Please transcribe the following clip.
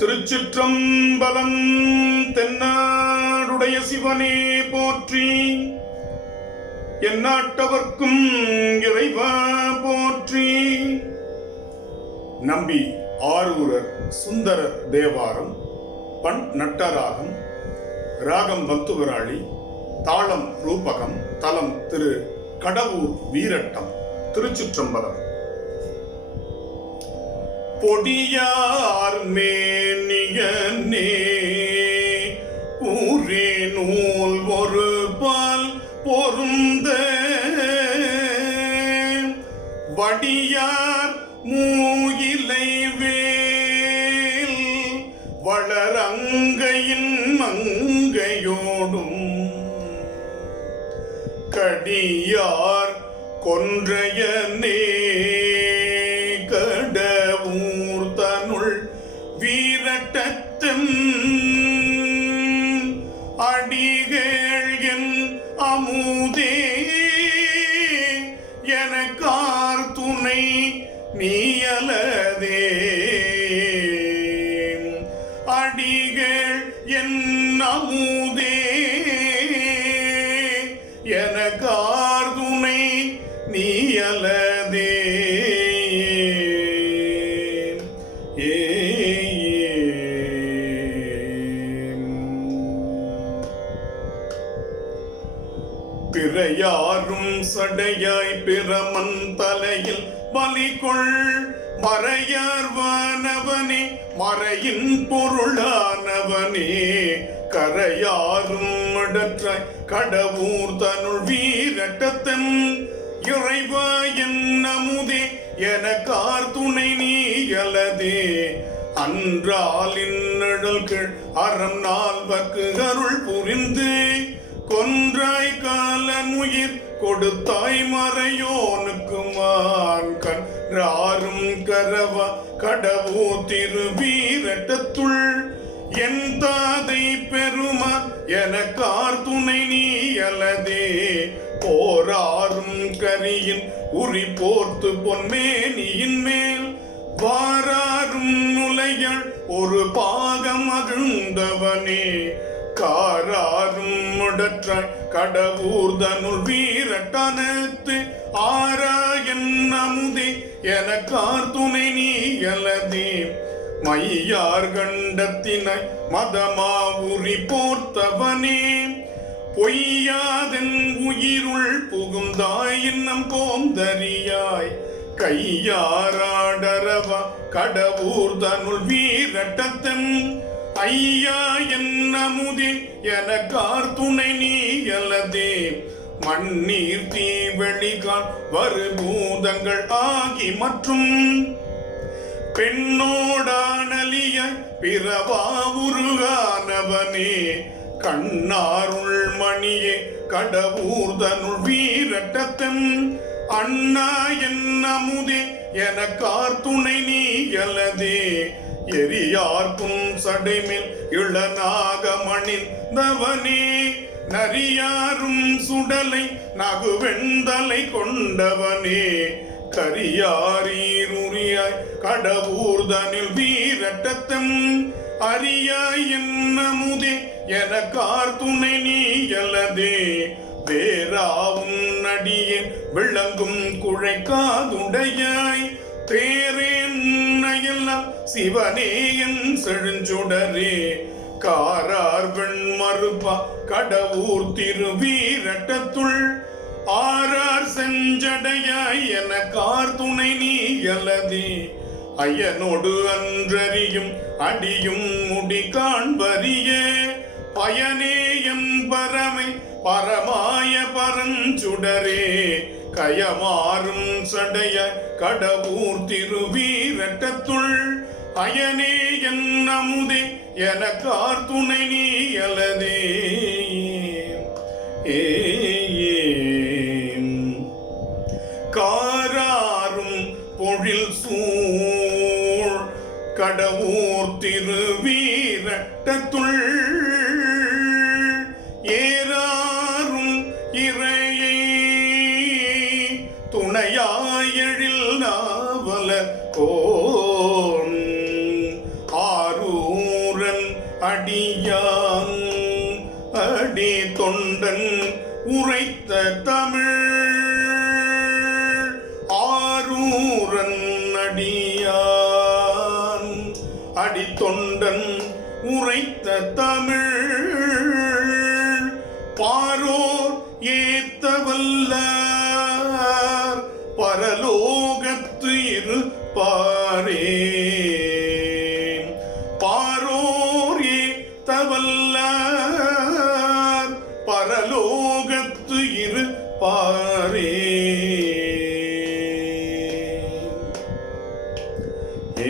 திருச்சிற்றம்பலம். தென்னாடுடைய சிவனே போற்றி, எந்நாட்டவர்க்கும் இறைவா போற்றி. நம்பி ஆரூரர் சுந்தரர் தேவாரம். பண் நட்டராகம், ராகம் பந்துவராளி, தாளம் ரூபகம், தலம் திரு கடவுர் வீரட்டம். திருச்சிற்றம்பலம். பொடியார் மேனியனே ஊரே நூல் ஒரு பால் பொருந்த வடியார் மூயிலை வேல் வளரங்கையின் மங்கையோடும் கடியார் கொன்றையனே கடவுர் தனுள் வீரட்டத்தம் அடிகள் என் அமுதே எனக்கார் துணை நீயலதே. அடிகள் என் அமுதே எனக்கார் துணை நீயலதே. பிறையாரும் சடையாய் பிரமன் தலையில் பலிகொள் மறையார்வானவனே மறையின் பொருளானவனே கரையாரும் மடற்றாய் கடவுர் தனுள் வீரட்டத்தன் இறைவா என் அமுதே எனக்கார் துணை நீயலதே. அன்றால் இந்நடல்கள் அறம் நால்வக்கு அருள் புரிந்து கொன்றாய் காலன் உயிர் கொடுத்தாய் மறையோனுக்கு மான் கன்றாரும் கரவா கடவுர் திருவீரட்டத்துள் என் தாதை பெருமான் எனக்கார் துணை நீயலதே. போராரும் கரியின் உரி போர்த்து பொன்மேனியின் மேல் வாராரும் நுழையாள் ஒரு பாகம் அகழ்ந்தவனே காராரும் முடற்றாய் கடவுர் தனுள் வீரட்டனத்து ஆரா என் அமுதே எனக்கார் துணை நீயலதே. மையார் கண்டத்தினாய் மதமாவுரி போர்த்தவனே பொய்யாதென் உயிருள் புகுந்தாய் இன்னம் போந்தறியாய் கையாராடரவா கடவுர் தனுள் வீரட்டத்தன் ஐயா என் அமுதே எனக்கார் துணை நீயலதே. மண்ணீர் தீவெளிகால் வருபூதங்கள் ஆகி மற்றும் பெண்ணோடானலிய பிறவா உருகானவனே கண்ணாருள் மணியே கடவுர் தனுள் வீரட்டத்தன் அண்ணா என் அமுதே எனக்கார் துணை நீயலதே. எரியார்க்கும் சடைமேல் இளநாகமணின் தவனே நரியாரும் சுடலை நகுவெண்தலை கொண்டவனே கரியாரீருரியாய் கடவுர் தனில் வீரட்டத்தம் அரியாய் என் அமுதே எனக்கார் துணை நீயலதே. வேறாவும் நடியேன் விளங்கும் குழைக்காதுடையாய் தேரேன் நயெல்லாம் சிவனே என் செழுஞ்சுடரே காரார் வெண் மறுப்பா கடவுர் திருவீரட்டத்துள் ஆரார் செஞ்சடையாய் எனக்கார் துணை நீயலதே. அயனோடு அன்றறியும் அடியும் முடி காண்பறிய பயனே எம் பரமை பரமாய பரஞ்சுடரே கயமாறும் சடைய கடவுர் திருவீரட்டத்துள் அயனே என் அமுதே எனக்கார் துணை நீயலதே. காராரும் பொழில் சூழ் கடவுர் திருவீரட்டத்துள் ஏறாரும் இறையை துணையாயழில் நாவல கோன் ஆரூர் அடியான் அடி தொண்டன் உரைத்த தமிழ் ஆரூரன் அடியான் அடி தொண்டன் உரைத்த தமிழ் பாரோர் ஏத்தவல்லார் பரலோகத்து இருப்பாரே பாரோர் ஏத்தவல்லார் பரலோகத்து இருப்பாரே. ஏ